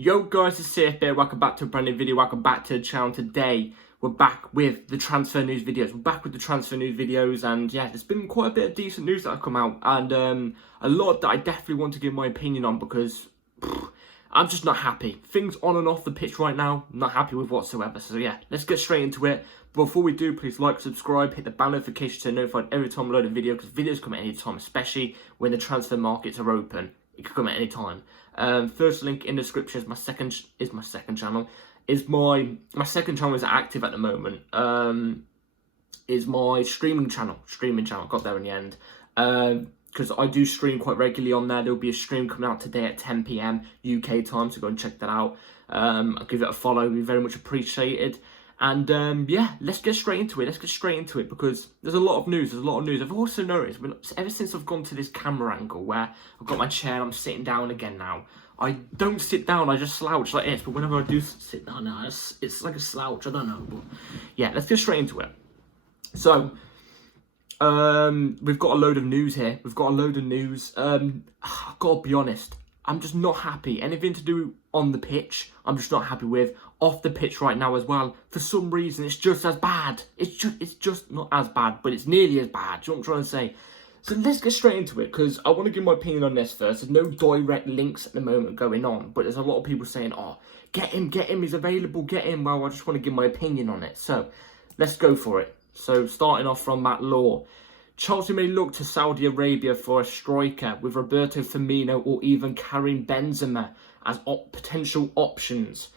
Yo guys, it's Safe here. Welcome back to a brand new video. Welcome back to the channel. Today we're back with the transfer news videos. And yeah, there's been quite a bit of decent news that have come out, and a lot that I definitely want to give my opinion on because I'm just not happy. Things on and off the pitch right now, not happy with whatsoever. So yeah, let's get straight into it. But before we do, please like, subscribe, hit the bell notification to be notified every time I load a video, because videos come at any time, especially when the transfer markets are open. It can come at any time. First link in the description is my second channel. My second channel is active at the moment. Is my streaming channel. Got there in the end. Because I do stream quite regularly on there. There'll be a stream coming out today at 10 PM UK time, so go and check that out. I'll give it a follow. It'd be very much appreciated. And yeah, let's get straight into it. Because there's a lot of news. I've also noticed, ever since I've gone to this camera angle where I've got my chair and I'm sitting down again now, I don't sit down, I just slouch like this. But whenever I do sit down now, it's like a slouch, I don't know. But yeah, let's get straight into it. So, we've got a load of news here. I've got to be honest, I'm just not happy. Anything to do on the pitch, I'm just not happy with. Off the pitch right now as well. For some reason, it's just as bad. It's just not as bad, but it's nearly as bad. Do you know what I'm trying to say? So let's get straight into it, because I want to give my opinion on this first. There's no direct links at the moment going on, but there's a lot of people saying, oh, get him, he's available, get him. Well, I just want to give my opinion on it. So let's go for it. So starting off from Matt Law. Chelsea may look to Saudi Arabia for a striker, with Roberto Firmino or even Karim Benzema as potential options.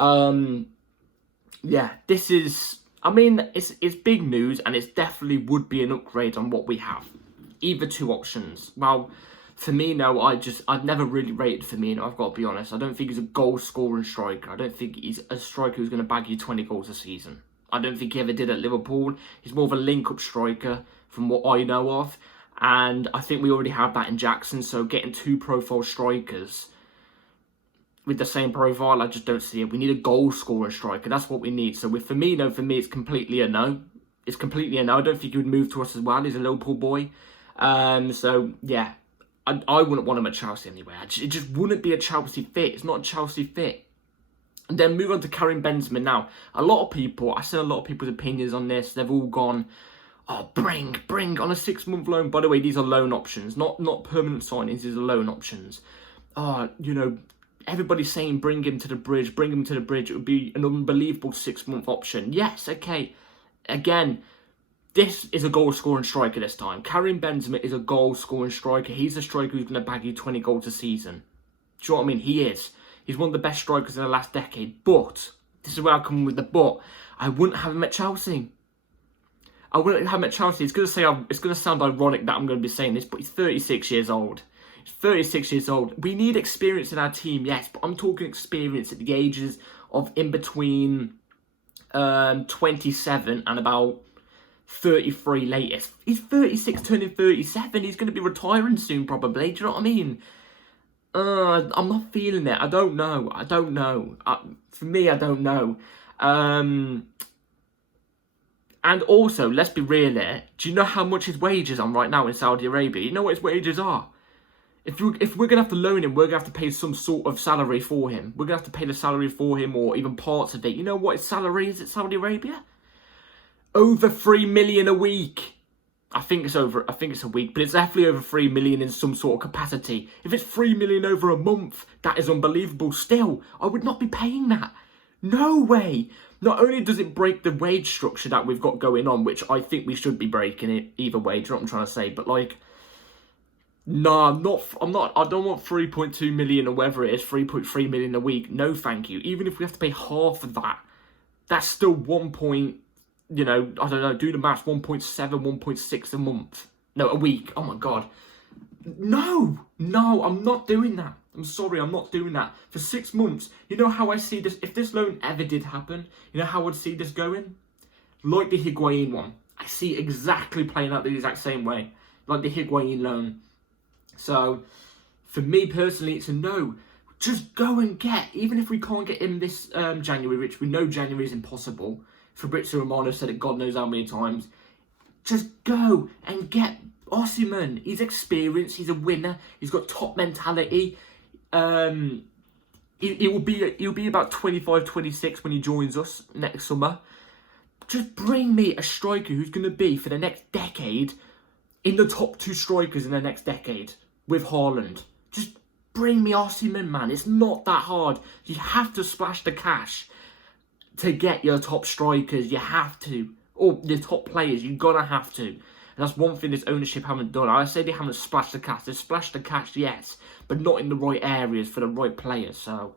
Yeah, this is, I mean, it's big news, and it definitely would be an upgrade on what we have. Either two options. Well, Firmino, I've never really rated Firmino, I've got to be honest. I don't think he's a goal-scoring striker. I don't think he's a striker who's going to bag you 20 goals a season. I don't think he ever did at Liverpool. He's more of a link-up striker, from what I know of. And I think we already have that in Jackson, so getting two profile strikers with the same profile, I just don't see it. We need a goal-scoring striker. That's what we need. So with Firmino, for me, it's completely a no. I don't think he would move to us as well. He's a Liverpool boy. So, yeah, I wouldn't want him at Chelsea anyway. It just wouldn't be a Chelsea fit. It's not a Chelsea fit. And then move on to Karim Benzema now. I said a lot of people's opinions on this. They've all gone, oh, bring on a 6-month loan. By the way, these are loan options, not permanent signings. These are loan options. Oh, you know, everybody's saying bring him to the bridge. It would be an unbelievable 6-month option. Yes, okay. Again, this is a goal-scoring striker this time. Karim Benzema is a goal-scoring striker. He's a striker who's going to bag you 20 goals a season. Do you know what I mean? He is. He's one of the best strikers in the last decade. But, this is where I come with the but, I wouldn't have him at Chelsea. It's going to sound ironic that I'm going to be saying this, but he's 36 years old. We need experience in our team, yes, but I'm talking experience at the ages of in between 27 and about 33 latest. He's 36 turning 37. He's going to be retiring soon probably. Do you know what I mean? I'm not feeling it. I don't know. For me, I don't know. And also, let's be real here. Do you know how much his wages are right now in Saudi Arabia? You know what his wages are? If we're going to have to loan him, we're going to have to pay some sort of salary for him. We're going to have to pay the salary for him, or even parts of it. You know what his salary is at Saudi Arabia? Over 3 million a week. I think it's a week, but it's definitely over 3 million in some sort of capacity. If it's 3 million over a month, that is unbelievable. Still, I would not be paying that. No way. Not only does it break the wage structure that we've got going on, which I think we should be breaking it either way, do you know what I'm trying to say? But like, no, I don't want 3.2 million or whatever it is, 3.3 million a week. No, thank you. Even if we have to pay half of that, that's still 1 point, you know, I don't know, do the maths, 1.7, 1.6 a month. No, a week. Oh my God. No, I'm not doing that. I'm sorry, I'm not doing that. For 6 months, you know how I see this, if this loan ever did happen, you know how I'd see this going? Like the Higuain one. I see it exactly playing out the exact same way. Like the Higuain loan. So, for me personally, it's a no. Just go and get, even if we can't get him this January, which we know January is impossible. Fabrizio Romano said it God knows how many times. Just go and get Osimhen. He's experienced, he's a winner, he's got top mentality. He'll be about 25, 26 when he joins us next summer. Just bring me a striker who's going to be, for the next decade, in the top 2 strikers in the next decade with Haaland. Just bring me Osimhen, man. It's not that hard. You have to splash the cash to get your top strikers. You have to. Or your top players. You're going to have to. And that's one thing this ownership haven't done. I say they haven't splashed the cash. They've splashed the cash, yes, but not in the right areas for the right players. So,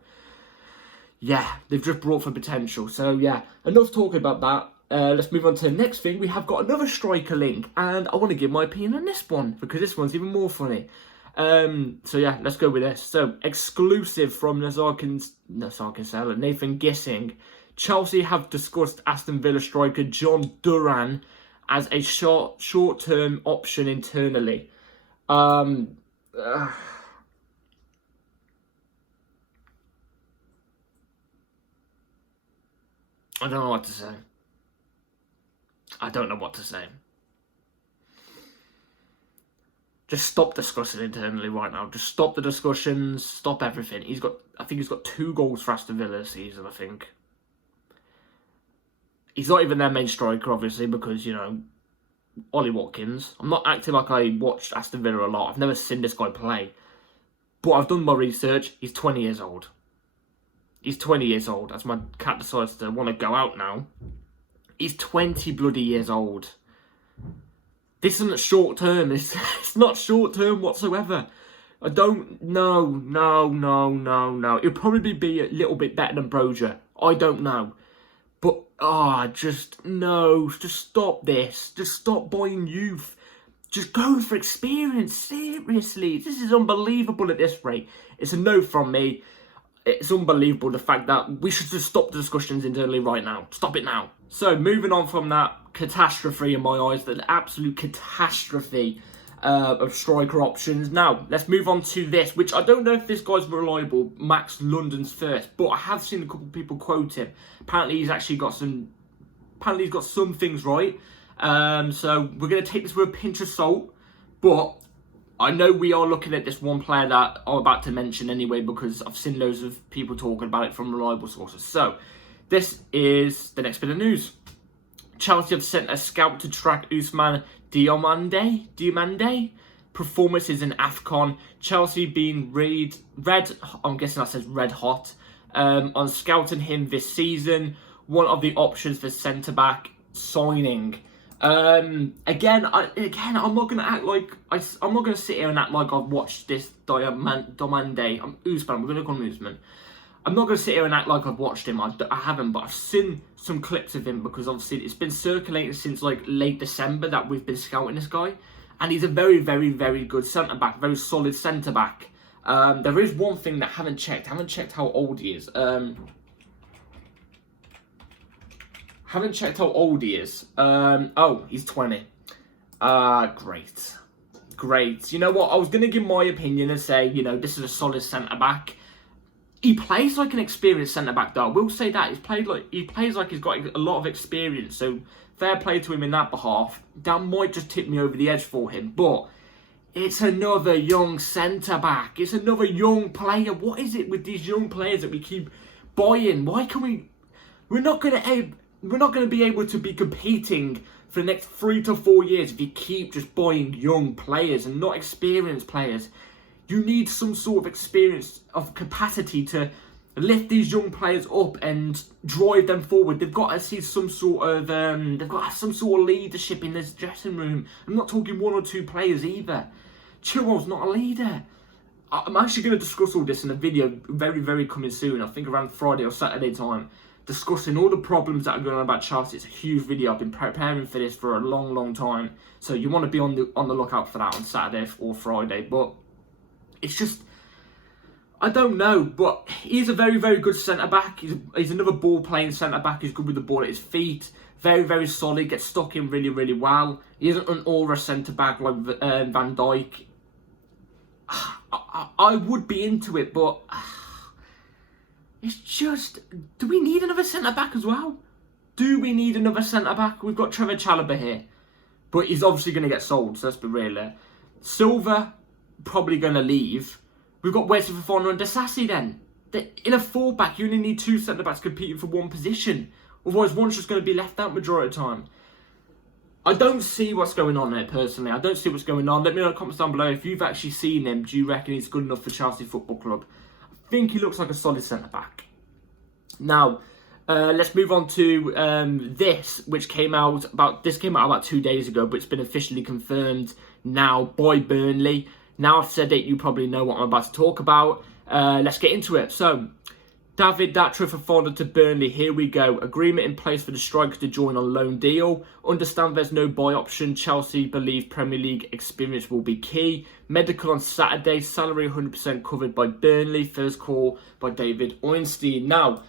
yeah, they've just brought for potential. So, yeah, enough talking about that. Let's move on to the next thing. We have got another striker link, and I want to give my opinion on this one because this one's even more funny. So yeah, let's go with this. So exclusive from Nathan Gissing. Chelsea have discussed Aston Villa striker John Duran as a short-term option internally. I don't know what to say. I don't know what to say. Just stop discussing internally right now. Just stop the discussions. Stop everything. I think he's got 2 goals for Aston Villa this season, I think. He's not even their main striker, obviously, because, you know, Ollie Watkins. I'm not acting like I watched Aston Villa a lot. I've never seen this guy play. But I've done my research. He's 20 years old. He's 20 years old. As my cat decides to want to go out now. He's 20 bloody years old. This isn't short term. It's not short term whatsoever. I don't... No. It'll probably be a little bit better than Broja. I don't know. But, just stop this. Just stop buying youth. Just go for experience. Seriously. This is unbelievable at this rate. It's a no from me. It's unbelievable, the fact that we should just stop the discussions internally right now. Stop it now. So, moving on from that catastrophe in my eyes, the absolute catastrophe of striker options. Now, let's move on to this, which I don't know if this guy's reliable, Max London's first, but I have seen a couple of people quote him. Apparently, he's got some things right. So, we're going to take this with a pinch of salt, but I know we are looking at this one player that I'm about to mention anyway, because I've seen loads of people talking about it from reliable sources. So, this is the next bit of news. Chelsea have sent a scout to track Ousmane Diomande performances in AFCON. Chelsea being I'm guessing that says red hot, on scouting him this season. One of the options for centre-back signing. Again, I'm not gonna act like I'm not gonna sit here and act like I've watched this Diomande. Ousmane. We're gonna call him Ousmane. I'm not gonna sit here and act like I've watched him. I haven't, but I've seen some clips of him because obviously it's been circulating since like late December that we've been scouting this guy, and he's a very, very, very good centre back, very solid centre back. There is one thing that I haven't checked. I haven't checked how old he is. Haven't checked how old he is. Oh, he's 20. Great. You know what? I was going to give my opinion and say, you know, this is a solid centre-back. He plays like an experienced centre-back, though. I will say that. He plays like he's got a lot of experience. So, fair play to him in that behalf. That might just tip me over the edge for him. But it's another young centre-back. It's another young player. What is it with these young players that we keep buying? Why can we... We're not going to be able to be competing for the next 3 to 4 years if you keep just buying young players and not experienced players. You need some sort of experience, of capacity to lift these young players up and drive them forward. They've got to see some sort of leadership in this dressing room. I'm not talking 1 or 2 players either. Chilwell's not a leader. I'm actually going to discuss all this in a video very, very coming soon. I think around Friday or Saturday time. Discussing all the problems that are going on about Chelsea. It's a huge video. I've been preparing for this for a long, long time. So you want to be on the lookout for that on Saturday or Friday. But it's just, I don't know. But he's a very, very good centre-back. He's another ball-playing centre-back. He's good with the ball at his feet. Very, very solid. Gets stuck in really, really well. He isn't an aura centre-back like Van Dijk. I would be into it, but... It's just, do we need another centre-back as well? Do we need another centre-back? We've got Trevor Chalobah here. But he's obviously going to get sold, so let's be real there. Silva, probably going to leave. We've got Wesley Fofana and Disasi then. In a fullback, you only need 2 centre-backs competing for one position. Otherwise, one's just going to be left out majority of the time. I don't see what's going on there, personally. I don't see what's going on. Let me know in the comments down below. If you've actually seen him, do you reckon he's good enough for Chelsea Football Club? I think he looks like a solid centre-back. Now, let's move on to this, which came out about 2 days ago, but it's been officially confirmed now by Burnley. Now I've said it, you probably know what I'm about to talk about. Let's get into it. So, David Datro Fofana to Burnley. Here we go. Agreement in place for the strikers to join on loan deal. Understand there's no buy option. Chelsea believe Premier League experience will be key. Medical on Saturday. Salary 100% covered by Burnley. First call by David Ornstein. Now,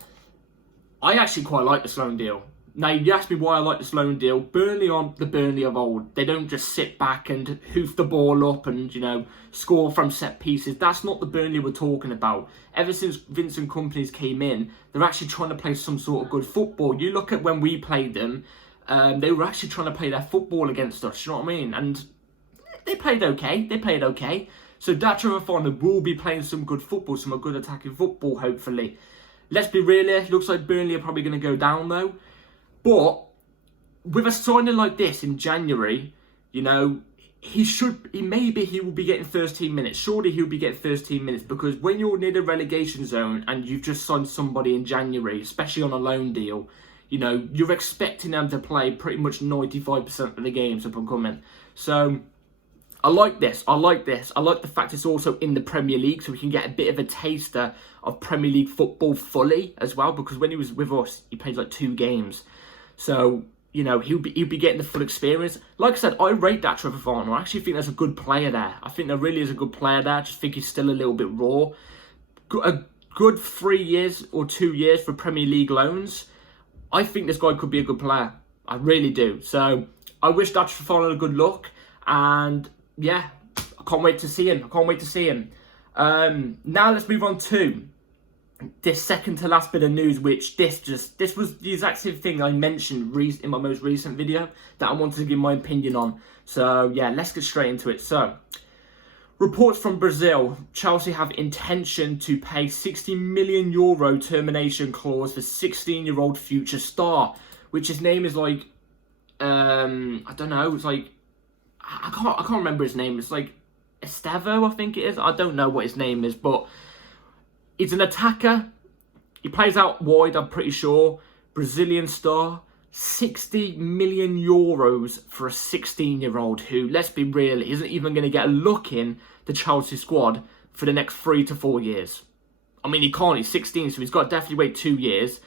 I actually quite like this loan deal. Now, you ask me why I like this loan deal. Burnley aren't the Burnley of old. They don't just sit back and hoof the ball up and, score from set pieces. That's not the Burnley we're talking about. Ever since Vincent Kompany's came in, they're actually trying to play some sort of good football. You look at when we played them, they were actually trying to play their football against us, you know what I mean? And they played okay. So Datro Fofana will be playing some good football, some good attacking football, hopefully. Let's be real here. Looks like Burnley are probably going to go down, though. But with a signing like this in January, he will be getting 13 minutes. Surely he'll be getting 13 minutes, because when you're near the relegation zone and you've just signed somebody in January, especially on a loan deal, you're expecting them to play pretty much 95% of the games up and coming. So I like this. I like the fact it's also in the Premier League, so we can get a bit of a taster of Premier League football fully as well, because when he was with us, he played like 2 games. So, he'll be getting the full experience. Like I said, I rate that Trevor Fofana. I actually think there's a good player there. I think there really is a good player there. I just think he's still a little bit raw. A good 3 years or 2 years for Premier League loans. I think this guy could be a good player. I really do. So, I wish that Trevor Fofana good luck. And, yeah, I can't wait to see him. Now, let's move on to this second to last bit of news, which this was the exact same thing I mentioned in my most recent video that I wanted to give my opinion on. So yeah, let's get straight into it. So, reports from Brazil: Chelsea have intention to pay €60 million termination clause for 16-year-old future star, which his name is like I don't know. It's like I can't remember his name. It's like Estevao, I think it is. I don't know what his name is, but he's an attacker. He plays out wide, I'm pretty sure. Brazilian star. €60 million for a 16-year-old who, let's be real, isn't even going to get a look in the Chelsea squad for the next 3 to 4 years. I mean, he can't. He's 16, so he's got to definitely wait 2 years.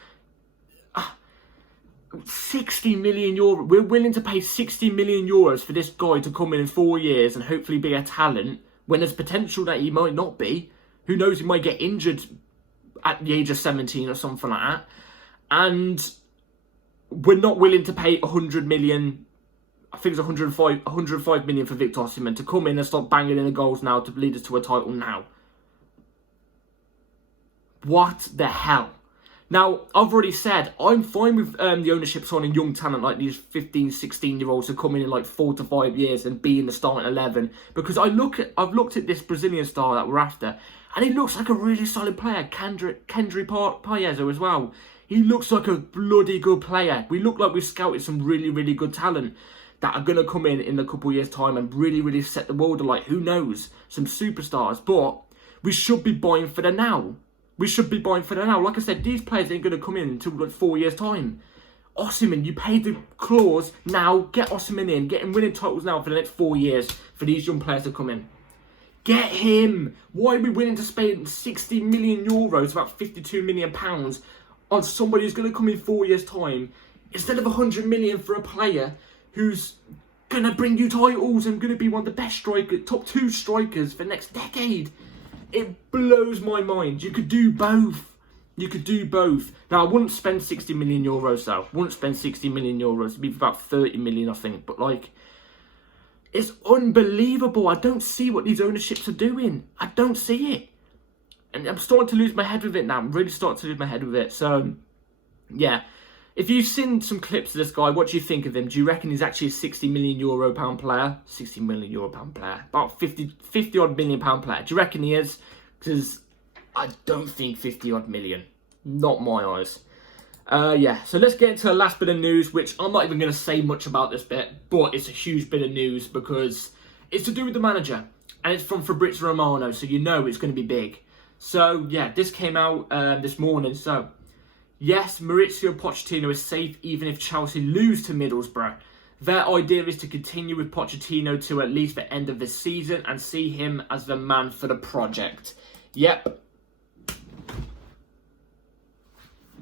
€60 million. We're willing to pay €60 million for this guy to come in 4 years and hopefully be a talent, when there's potential that he might not be. Who knows, he might get injured at the age of 17 or something like that. And we're not willing to pay 100 million, I think it's 105 million for Victor Osimhen to come in and start banging in the goals now to lead us to a title now. What the hell? Now, I've already said, I'm fine with the ownership signing young talent like these 15, 16-year-olds to come in like 4 to 5 years and be in the starting 11. Because I've looked at this Brazilian star that we're after, and he looks like a really solid player. Kendry Paiezo as well. He looks like a bloody good player. We look like we've scouted some really, really good talent that are going to come in a couple of years' time and really, really set the world alight. Who knows? Some superstars. But we should be buying for the now. Like I said, these players ain't going to come in until like 4 years' time. Osimhen, you paid the clause now. Get Osimhen in. Get him winning titles now for the next 4 years for these young players to come in. Get him. Why are we willing to spend €60 million, about £52 million, on somebody who's going to come in 4 years' time, instead of 100 million for a player who's going to bring you titles and going to be one of the best strikers, top 2 strikers for the next decade? It blows my mind. You could do both. Now, I wouldn't spend €60 million though. Wouldn't spend €60 million. It'd be about 30 million, I think. But like, it's unbelievable. I don't see what these ownerships are doing. I don't see it. And I'm starting to lose my head with it now. I'm really starting to lose my head with it. So, yeah. If you've seen some clips of this guy, what do you think of him? Do you reckon he's actually a €60 million player? €60 million player. About 50 odd million pound player. Do you reckon he is? Because I don't think 50 odd million. Not my eyes. Yeah, so let's get into the last bit of news, which I'm not even going to say much about this bit, but it's a huge bit of news because it's to do with the manager, and it's from Fabrizio Romano, so you know it's going to be big. So, yeah, this came out this morning. So, yes, Mauricio Pochettino is safe even if Chelsea lose to Middlesbrough. Their idea is to continue with Pochettino to at least the end of the season and see him as the man for the project. Yep.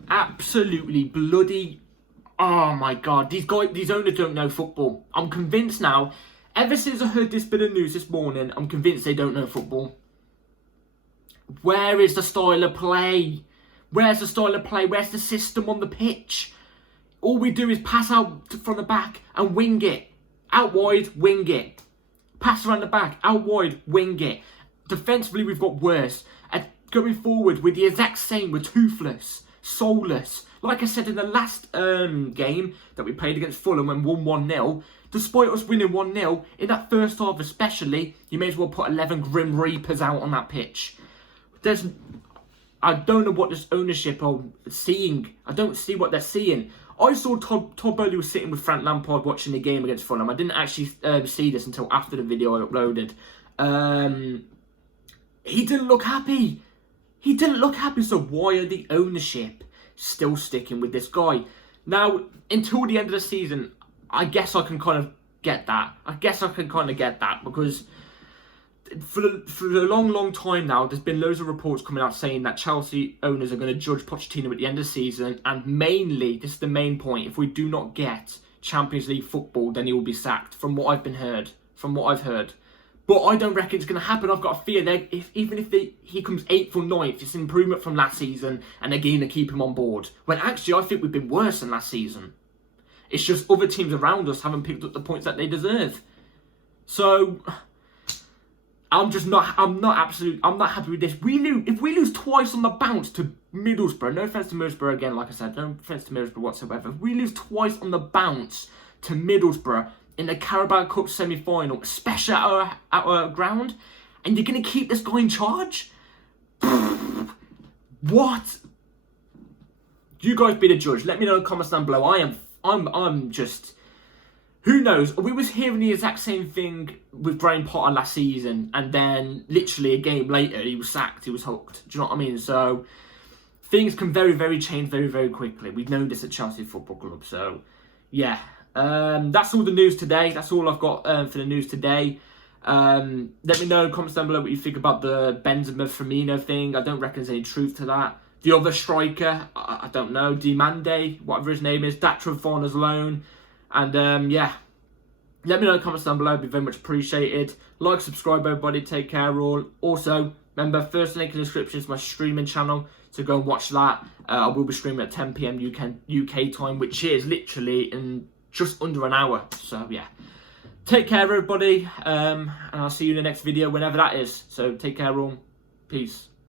Absolutely bloody... Oh my God, these owners don't know football. I'm convinced now, ever since I heard this bit of news this morning, I'm convinced they don't know football. Where is the style of play? Where's the style of play? Where's the system on the pitch? All we do is pass out from the back and wing it. Out wide, wing it. Pass around the back, out wide, wing it. Defensively, we've got worse. And going forward, we're the exact same. We're toothless, soulless. Like I said in the last game that we played against Fulham and won 1-0, despite us winning 1-0, in that first half especially, you may as well put 11 Grim Reapers out on that pitch. I don't know what this ownership are seeing. I don't see what they're seeing. I saw Todd Bowley was sitting with Frank Lampard watching the game against Fulham. I didn't actually see this until after the video I uploaded. He didn't look happy. He didn't look happy, so why are the ownership still sticking with this guy? Now, until the end of the season, I guess I can kind of get that. Because for a long time now, there's been loads of reports coming out saying that Chelsea owners are going to judge Pochettino at the end of the season, and mainly, this is the main point, if we do not get Champions League football, then he will be sacked, from what I've heard. But I don't reckon it's going to happen. I've got a fear that even if he comes 8th or 9th, it's an improvement from last season, and they're going to keep him on board. When actually, I think we've been worse than last season. It's just other teams around us haven't picked up the points that they deserve. So I'm not happy with this. If we lose twice on the bounce to Middlesbrough, no offence to Middlesbrough again, like I said, no offence to Middlesbrough whatsoever. If we lose twice on the bounce to Middlesbrough in the Carabao Cup semi-final, especially at our ground, and you're going to keep this guy in charge? What? You guys be the judge. Let me know in the comments down below. I'm just... Who knows? We was hearing the exact same thing with Graham Potter last season, and then literally a game later, he was sacked, he was hooked. Do you know what I mean? So, things can very change very quickly. We've known this at Chelsea Football Club, so, yeah. That's all the news today. That's all I've got for the news today. Let me know in the comments down below what you think about the Benzema Firmino thing. I don't reckon there's any truth to that. The other striker, I don't know, Demande, whatever his name is, Datron Farner's loan. And yeah, let me know in the comments down below. It'd be very much appreciated. Like, subscribe, everybody. Take care, all. Also, remember, first link in the description is my streaming channel, so go and watch that. I will be streaming at 10 PM UK time, which is literally in just under an hour. So yeah, take care, everybody, and I'll see you in the next video whenever that is. So take care, all. Peace.